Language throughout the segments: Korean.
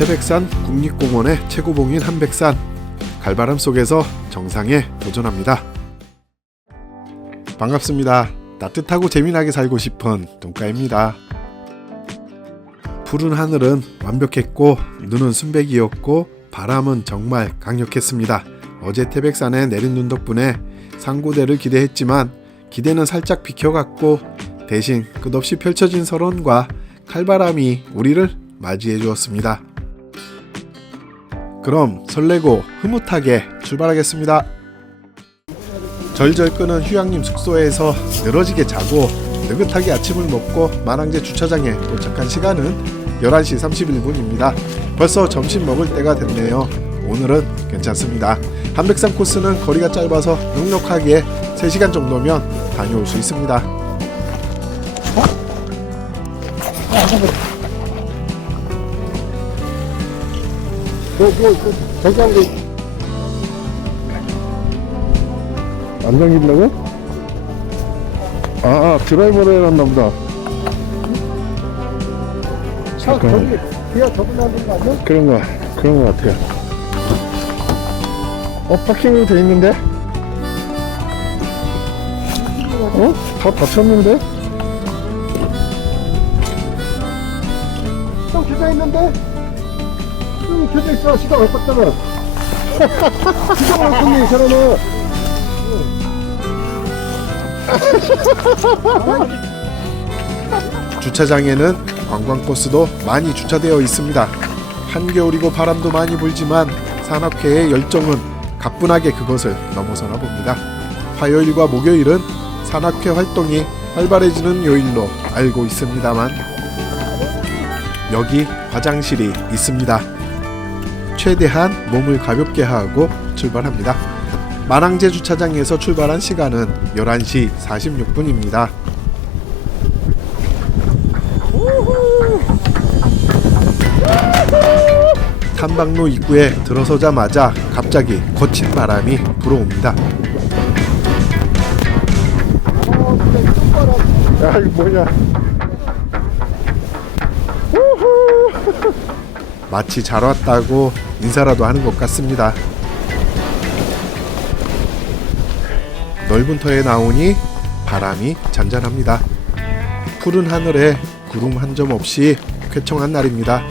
태백산 국립공원의 최고봉인 한백산, 갈바람 속에서 정상에 도전합니다. 반갑습니다. 따뜻하고 재미나게 살고 싶은 돈가입니다. 푸른 하늘은 완벽했고 눈은 순백이었고 바람은 정말 강력했습니다. 어제 태백산에 내린 눈 덕분에 상고대를 기대했지만 기대는 살짝 비켜갔고 대신 끝없이 펼쳐진 설원과 칼바람이 우리를 맞이해 주었습니다. 그럼 설레고 흐뭇하게 출발하겠습니다. 절절 끄는 휴양림 숙소에서 늘어지게 자고 느긋하게 아침을 먹고 만항제 주차장에 도착한 시간은 11시 31분입니다. 벌써 점심 먹을 때가 됐네요. 오늘은 괜찮습니다. 한백산 코스는 거리가 짧아서 넉넉하게 3시간 정도면 다녀올 수 있습니다. 저기 한 게 안 당긴다고? 드라이버로 해놨나 보다. 차 저기 그냥 접근하는 거 아니야? 그런 거 같아요. 파킹으로 돼 있는데? 다 닫혔는데? 좀 켜져 있는데? 켜져 있어. 시동 안 껐잖아. 시동 안 껐네 이 사람은. 주차장에는 관광버스도 많이 주차되어 있습니다. 한겨울이고 바람도 많이 불지만 산악회의 열정은 가뿐하게 그것을 넘어서나 봅니다. 화요일과 목요일은 산악회 활동이 활발해지는 요일로 알고 있습니다만 여기 화장실이 있습니다. 최대한 몸을 가볍게 하고 출발합니다. 만항제 주차장에서 출발한 시간은 11시 46분입니다. 탐방로 입구에 들어서자마자 갑자기 거친 바람이 불어옵니다. 야, 이거 뭐냐? 마치 잘 왔다고 인사라도 하는 것 같습니다. 넓은 터에 나오니 바람이 잔잔합니다. 푸른 하늘에 구름 한 점 없이 쾌청한 날입니다.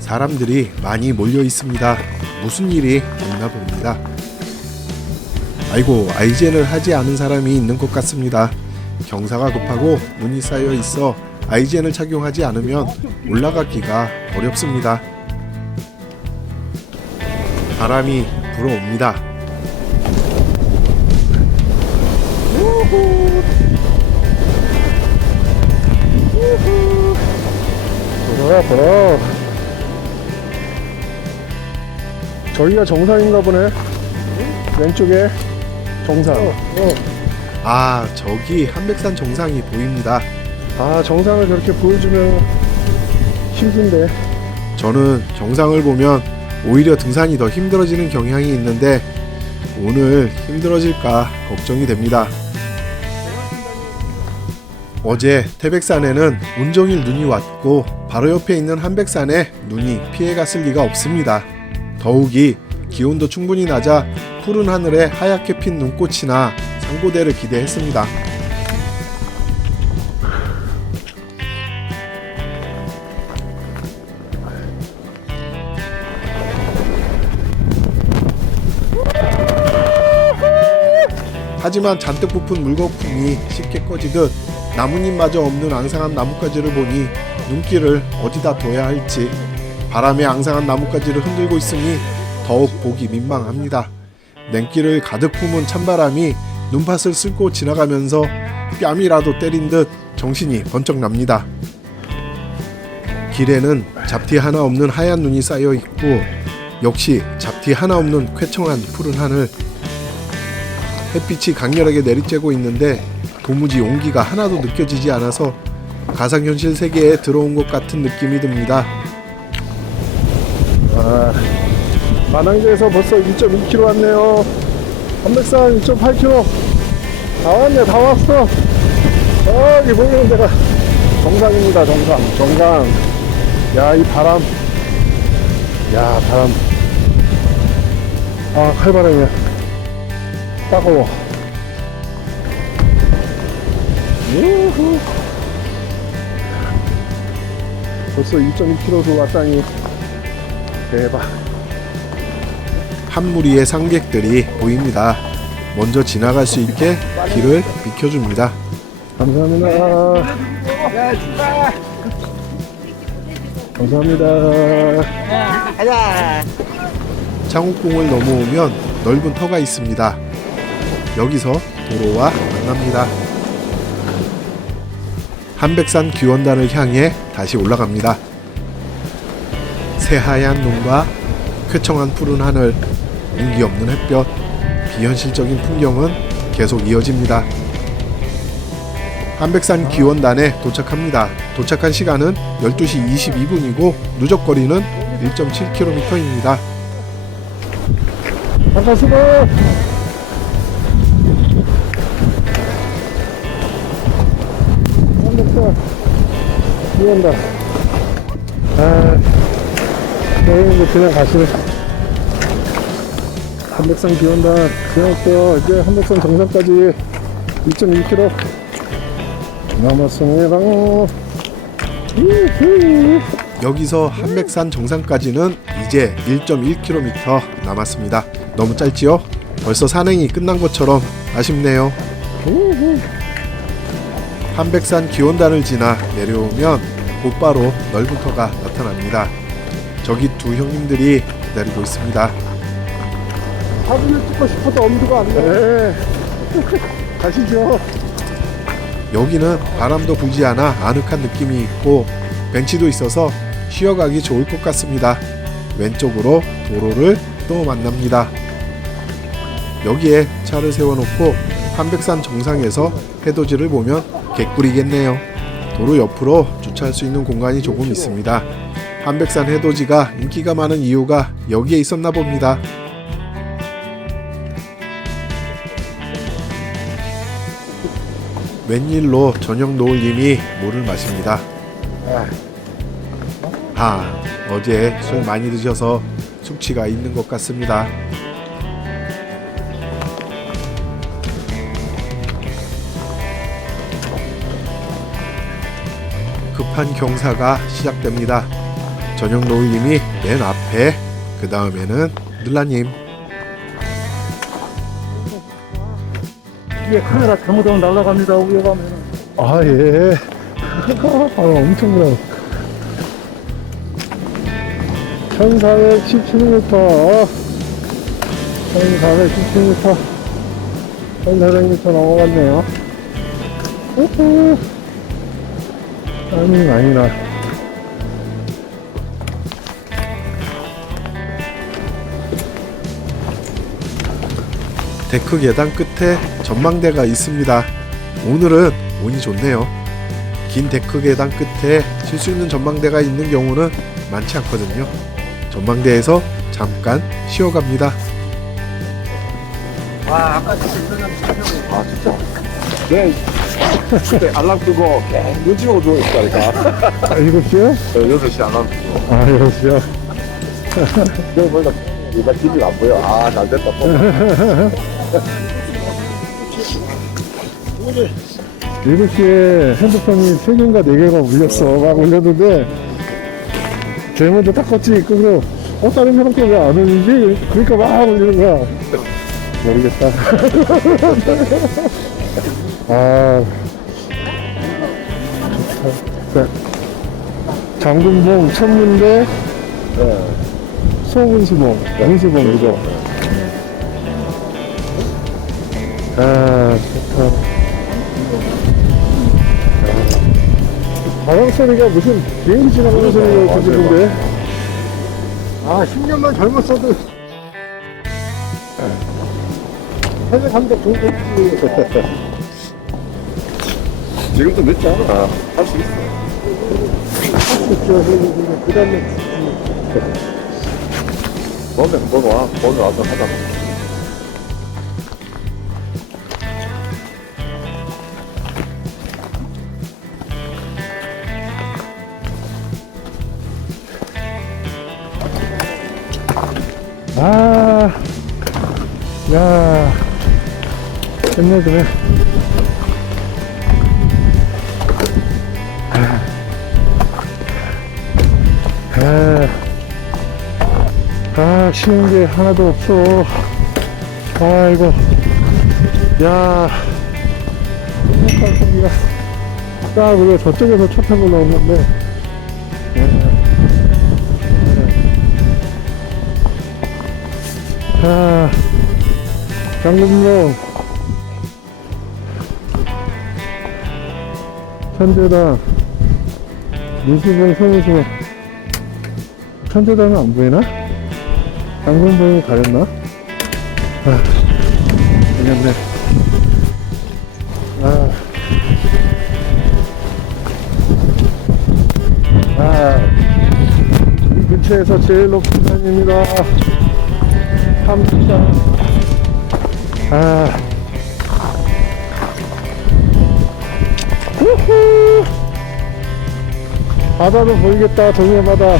사람들이 많이 몰려 있습니다. 무슨 일이 있나 봅니다. 아이고, 아이젠을 하지 않은 사람이 있는 것 같습니다. 경사가 급하고 눈이 쌓여 있어 아이젠을 착용하지 않으면 올라가기가 어렵습니다. 바람이 불어옵니다. 돌아. 저기가 정상인가 보네. 왼쪽에 정상. 저기 한백산 정상이 보입니다. 정상을 저렇게 보여주면 힘든데. 저는 정상을 보면 오히려 등산이 더 힘들어지는 경향이 있는데 오늘 힘들어질까 걱정이 됩니다. 어제 태백산에는 온종일 눈이 왔고 바로 옆에 있는 한백산에 눈이 피해갔을 리가 없습니다. 더욱이 기온도 충분히 낮아 푸른 하늘에 하얗게 핀 눈꽃이나 상고대를 기대했습니다. 하지만 잔뜩 부푼 물거품이 쉽게 꺼지듯 나뭇잎마저 없는 앙상한 나뭇가지를 보니 눈길을 어디다 둬야 할지 바람에 앙상한 나뭇가지를 흔들고 있으니 더욱 보기 민망합니다. 냉기를 가득 품은 찬바람이 눈밭을 쓸고 지나가면서 뺨이라도 때린 듯 정신이 번쩍 납니다. 길에는 잡티 하나 없는 하얀 눈이 쌓여 있고 역시 잡티 하나 없는 쾌청한 푸른 하늘. 햇빛이 강렬하게 내리쬐고 있는데 도무지 온기가 하나도 느껴지지 않아서 가상현실 세계에 들어온 것 같은 느낌이 듭니다. 만항제에서 벌써 1.2km 왔네요. 한백산 2.8km 다 왔네. 다 왔어. 여기 보이는 데가 정상입니다. 정상. 야, 이 바람. 야, 바람. 아, 칼바람이야. 따가워. 우후. 벌써 2.2km도 왔다니. 대박. 한 무리의 상객들이 보입니다. 먼저 지나갈 수 있게 길을 비켜줍니다. 감사합니다. 감사합니다. 창욱궁을 넘어오면 넓은 터가 있습니다. 여기서 도로와 만납니다. 한백산 기원단을 향해 다시 올라갑니다. 새하얀 눈과 쾌청한 푸른 하늘, 온기 없는 햇볕, 비현실적인 풍경은 계속 이어집니다. 한백산 기원단에 도착합니다. 도착한 시간은 12시 22분이고 누적거리는 1.7km입니다. 잠깐 수고! 한백산 기원단. 아, 여러분들 그냥 가시네. 한백산 기원단 지났고요. 이제 한백산 정상까지 2.2km 남았습니다. 여기서 한백산 정상까지는 이제 1.1km 남았습니다. 너무 짧지요? 벌써 산행이 끝난 것처럼 아쉽네요. 한백산 기원단을 지나 내려오면 곧바로 넓은 터가 나타납니다. 저기 두 형님들이 기다리고 있습니다. 사진을 찍고 싶어도 엄두가 안 나. 네. 가시죠. 여기는 바람도 불지 않아 아늑한 느낌이 있고 벤치도 있어서 쉬어가기 좋을 것 같습니다. 왼쪽으로 도로를 또 만납니다. 여기에 차를 세워놓고 한백산 정상에서 해돋이를 보면 개꿀이겠네요. 도로 옆으로 주차할 수 있는 공간이 조금 있습니다. 한백산 해돋이가 인기가 많은 이유가 여기에 있었나 봅니다. 웬일로 저녁 노을님이 물을 마십니다. 어제 술 많이 드셔서 숙취가 있는 것 같습니다. 급한 경사가 시작됩니다. 저녁 노을님이 맨 앞에, 그 다음에는 늘라님. 이게 카메라 잘못하면 날아갑니다. 위험하면. 아, 예. 엄청나. 1417m. 1417m. 1400m 넘어갔네요. 우후. 땀이 많이 나. 데크 계단 끝에 전망대가 있습니다. 오늘은 운이 좋네요. 긴 데크 계단 끝에 쉴 수 있는 전망대가 있는 경우는 많지 않거든요. 전망대에서 잠깐 쉬어갑니다. 와, 아까 진짜 아, 진짜? 네. 그때 알람 끄고 눈치 보고 누워있다니까. 7시요? 6시 알람 끄고. 아, 6시요? 그거 보니까 일반 TV가 안 보여. 아, 잘 됐다. 또. 7시에 핸드폰이 3개인가 4개가 울렸어. 막 울렸는데, 제일 먼저 딱 껐지. 그래서, 다른 사람 거 왜 안 울리지? 그러니까 막 울리는 거야. 모르겠다. 아, 좋다. 장군봉, 천문대, 소문수봉, 영수봉, 이거. 아, 좋다. 바람 소리가 무슨 비행기 지나가는 소리가 들리는데? 아, 10년만 젊었어도. 해외 감독 좋은 거지. 지금도 늦지 않아. 할 수 있어. 그 다음에 보면 와서 하자. 아, 야, 끝내주네. 쉬운 게 하나도 없어. 아이고, 야, 생각보다 딱 우리가 저쪽에서 차 타고 나오는데, 장군용 천재당 미수봉 서무소. 천재당은 안 보이나? 장군봉이 가렸나? 되겠네. 이 근처에서 제일 높은 산입니다. 삼산. 우후. 바다도 보이겠다, 동해 바다.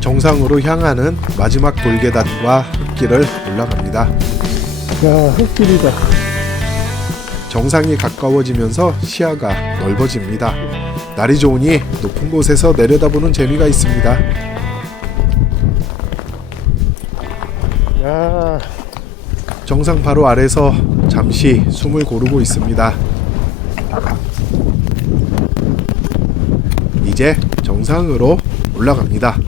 정상으로 향하는 마지막 돌계단과 흙길을 올라갑니다. 야, 흙길이다. 정상이 가까워지면서 시야가 넓어집니다. 날이 좋으니 높은 곳에서 내려다보는 재미가 있습니다. 야, 정상 바로 아래서 잠시 숨을 고르고 있습니다. 이제 정상으로 올라갑니다.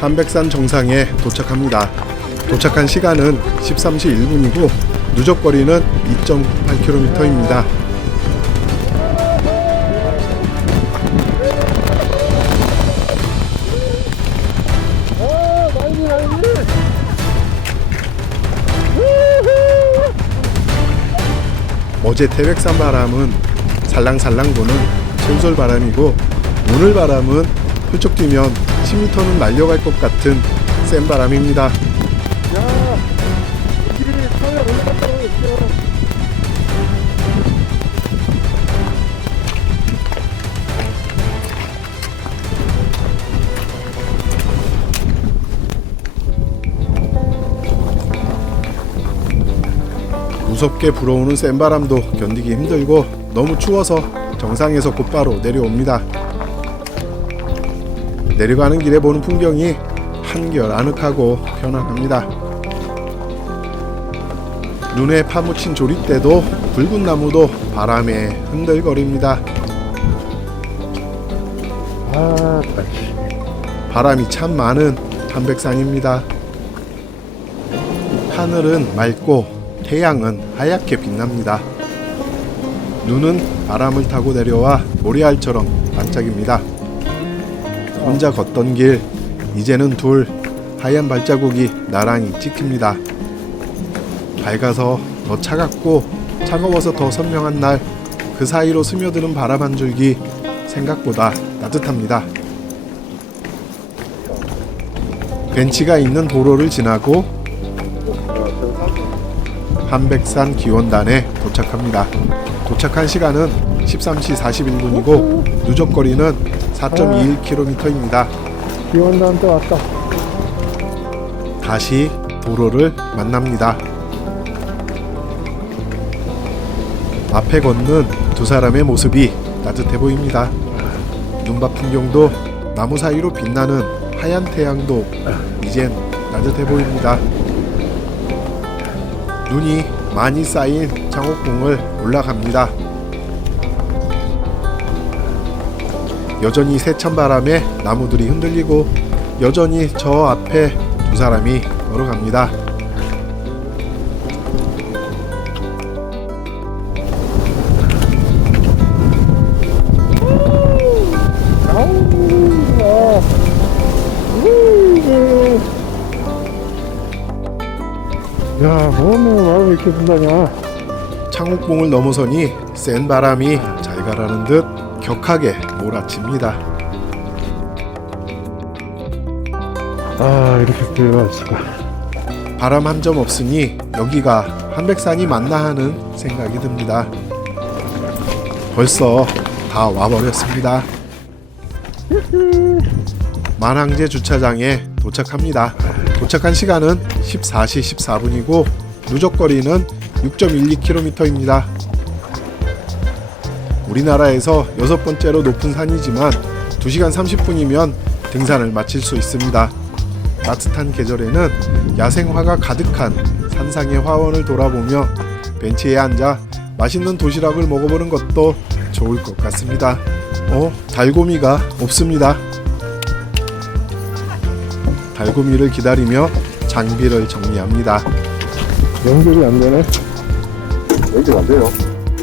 한백산 정상에 도착합니다. 도착한 시간은 13시 1분이고 누적거리는 2.8km입니다. 어제 태백산 바람은 살랑살랑 부는 솔솔 바람이고 오늘 바람은 훌쩍 뛰면 10m는 날려갈 것 같은 센 바람입니다. 야, 길이 서에 올라갔다고 했어. 무섭게 불어오는 센 바람도 견디기 힘들고 너무 추워서 정상에서 곧바로 내려옵니다. 내려가는 길에 보는 풍경이 한결 아늑하고 편안합니다. 눈에 파묻힌 조릿대도 붉은 나무도 바람에 흔들거립니다. 바람이 참 많은 한백산입니다. 하늘은 맑고 태양은 하얗게 빛납니다. 눈은 바람을 타고 내려와 모래알처럼 반짝입니다. 혼자 걷던 길, 이제는 둘 하얀 발자국이 나란히 찍힙니다. 밝아서 더 차갑고 차가워서 더 선명한 날, 그 사이로 스며드는 바람 한 줄기 생각보다 따뜻합니다. 벤치가 있는 도로를 지나고 한백산 기원단에 도착합니다. 도착한 시간은 13시 41분이고 누적거리는 4.21km입니다. 기원단 또 왔다. 다시 도로를 만납니다. 앞에 걷는 두 사람의 모습이 따뜻해 보입니다. 눈밭 풍경도 나무 사이로 빛나는 하얀 태양도 이젠 따뜻해 보입니다. 눈이 많이 쌓인 창옥봉을 올라갑니다. 여전히 세찬 바람에 나무들이 흔들리고 여전히 저 앞에 두 사람이 걸어갑니다. 야, 뭐는 바람이 이렇게 분다냐. 창옥봉을 넘어서니 센 바람이 잘 가라는 듯 격하게 몰아칩니다. 이렇게 기회가 있을까. 바람 한 점 없으니 여기가 한백산이 맞나 하는 생각이 듭니다. 벌써 다 와버렸습니다. 만항제 주차장에 도착합니다. 도착한 시간은 14시 14분이고 누적거리는 6.12km입니다. 우리나라에서 6번째로 높은 산이지만 2시간 30분이면 등산을 마칠 수 있습니다. 따뜻한 계절에는 야생화가 가득한 산상의 화원을 돌아보며 벤치에 앉아 맛있는 도시락을 먹어보는 것도 좋을 것 같습니다. 달고미가 없습니다. 달고미를 기다리며 장비를 정리합니다. 연결이 안 되네. 연결 안 돼요.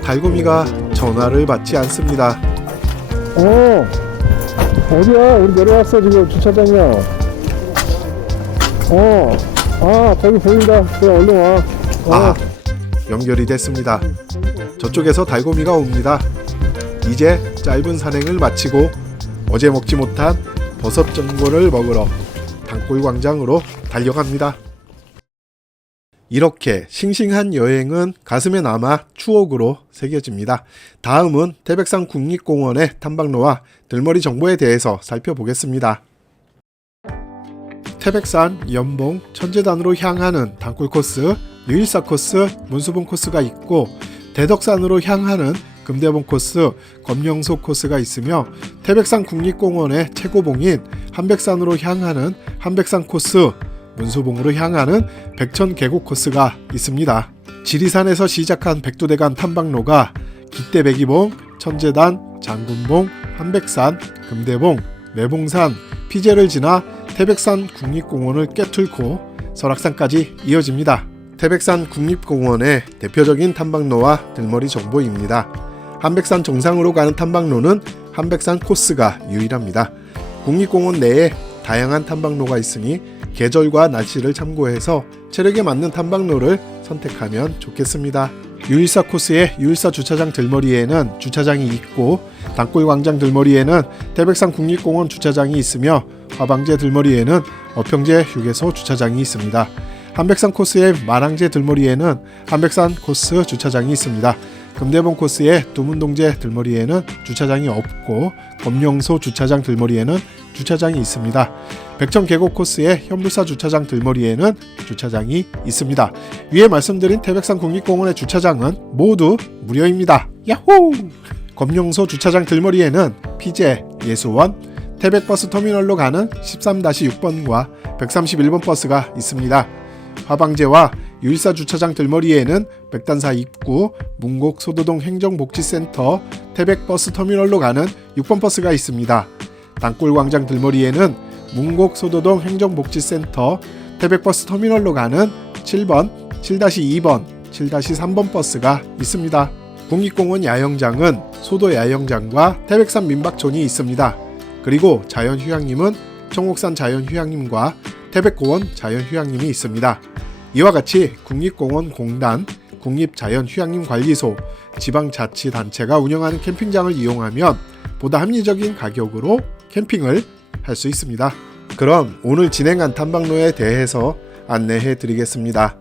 달고미가 전화를 받지 않습니다. 어디야? 우리 내려왔어 지금 주차장이야. 저기 보인다. 그래 얼른 와. 연결이 됐습니다. 저쪽에서 달고미가 옵니다. 이제 짧은 산행을 마치고 어제 먹지 못한 버섯 전골을 먹으러 단골 광장으로 달려갑니다. 이렇게 싱싱한 여행은 가슴에 남아 추억으로 새겨집니다. 다음은 태백산 국립공원의 탐방로와 들머리 정보에 대해서 살펴보겠습니다. 태백산, 연봉, 천재단으로 향하는 단골 코스, 유일사 코스, 문수봉 코스가 있고 대덕산으로 향하는 금대봉 코스, 검령소 코스가 있으며 태백산 국립공원의 최고봉인 한백산으로 향하는 한백산 코스, 문수봉으로 향하는 백천 계곡 코스가 있습니다. 지리산에서 시작한 백두대간 탐방로가 기대배기봉, 천재단, 장군봉, 한백산, 금대봉, 매봉산, 피제를 지나 태백산 국립공원을 꿰뚫고 설악산까지 이어집니다. 태백산 국립공원의 대표적인 탐방로와 들머리 정보입니다. 한백산 정상으로 가는 탐방로는 한백산 코스가 유일합니다. 국립공원 내에 다양한 탐방로가 있으니 계절과 날씨를 참고해서 체력에 맞는 탐방로를 선택하면 좋겠습니다. 유일사 코스의 유일사 주차장 들머리에는 주차장이 있고 단골광장 들머리에는 태백산 국립공원 주차장이 있으며 화방제 들머리에는 어평제 휴게소 주차장이 있습니다. 한백산 코스의 만항제 들머리에는 한백산 코스 주차장이 있습니다. 금대봉 코스의 두문동제 들머리에는 주차장이 없고 검령소 주차장 들머리에는 주차장이 있습니다. 백천계곡 코스의 현불사 주차장 들머리에는 주차장이 있습니다. 위에 말씀드린 태백산 국립공원의 주차장은 모두 무료입니다. 야호! 검령소 주차장 들머리에는 피제, 예수원, 태백버스 터미널로 가는 13-6번과 131번 버스가 있습니다. 화방제와 유일사 주차장 들머리에는 백단사 입구, 문곡 소도동 행정복지센터, 태백버스 터미널로 가는 6번 버스가 있습니다. 단골광장 들머리에는 문곡 소도동 행정복지센터, 태백버스 터미널로 가는 7번, 7-2번, 7-3번 버스가 있습니다. 국립공원 야영장은 소도 야영장과 태백산 민박촌이 있습니다. 그리고 자연휴양림은 청옥산 자연휴양림과 태백고원 자연휴양림이 있습니다. 이와 같이 국립공원 공단, 국립자연휴양림관리소, 지방자치단체가 운영하는 캠핑장을 이용하면 보다 합리적인 가격으로 캠핑을 할 수 있습니다. 그럼 오늘 진행한 탐방로에 대해서 안내해 드리겠습니다.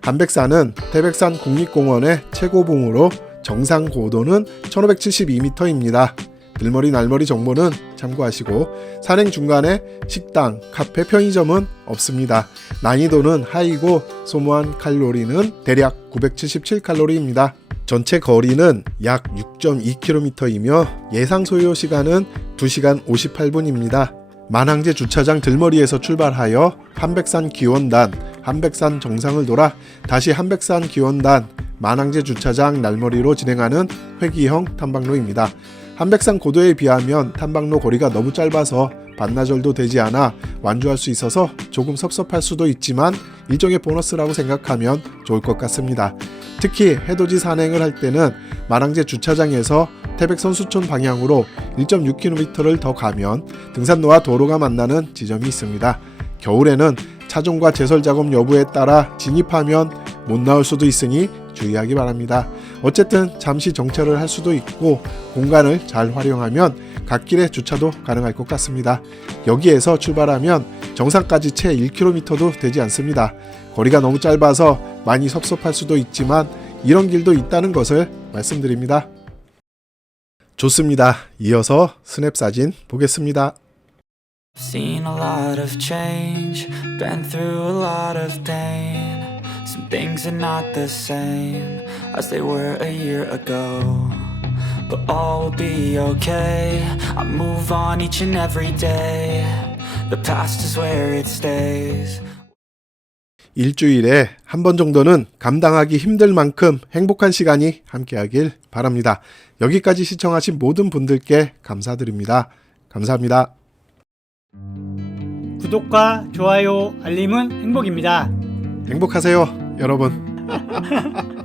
한백산은 태백산 국립공원의 최고봉으로 정상 고도는 1572m입니다. 들머리 날머리 정보는 참고하시고 산행 중간에 식당, 카페, 편의점은 없습니다. 난이도는 하이고 소모한 칼로리는 대략 977칼로리입니다. 전체 거리는 약 6.2km이며 예상 소요 시간은 2시간 58분입니다. 만항제 주차장 들머리에서 출발하여 한백산 기원단, 한백산 정상을 돌아 다시 한백산 기원단, 만항제 주차장 날머리로 진행하는 회기형 탐방로입니다. 한백산 고도에 비하면 탐방로 거리가 너무 짧아서 반나절도 되지 않아 완주할 수 있어서 조금 섭섭할 수도 있지만 일종의 보너스라고 생각하면 좋을 것 같습니다. 특히 해돋이 산행을 할 때는 만항제 주차장에서 태백선수촌 방향으로 1.6km를 더 가면 등산로와 도로가 만나는 지점이 있습니다. 겨울에는 차종과 제설 작업 여부에 따라 진입하면 못 나올 수도 있으니 주의하기 바랍니다. 어쨌든 잠시 정차를 할 수도 있고 공간을 잘 활용하면 갓길에 주차도 가능할 것 같습니다. 여기에서 출발하면 정상까지 채 1km도 되지 않습니다. 거리가 너무 짧아서 많이 섭섭할 수도 있지만 이런 길도 있다는 것을 말씀드립니다. 좋습니다. 이어서 스냅 사진 보겠습니다. Seen a lot of change, been through a lot of pain. Some things are not the same as they were a year ago. But all will be okay, I move on each and every day. The past is where it stays. 일주일에 한 번 정도는 감당하기 힘들 만큼 행복한 시간이 함께하길 바랍니다. 여기까지 시청하신 모든 분들께 감사드립니다. 감사합니다. 구독과 좋아요, 알림은 행복입니다. 행복하세요, 여러분.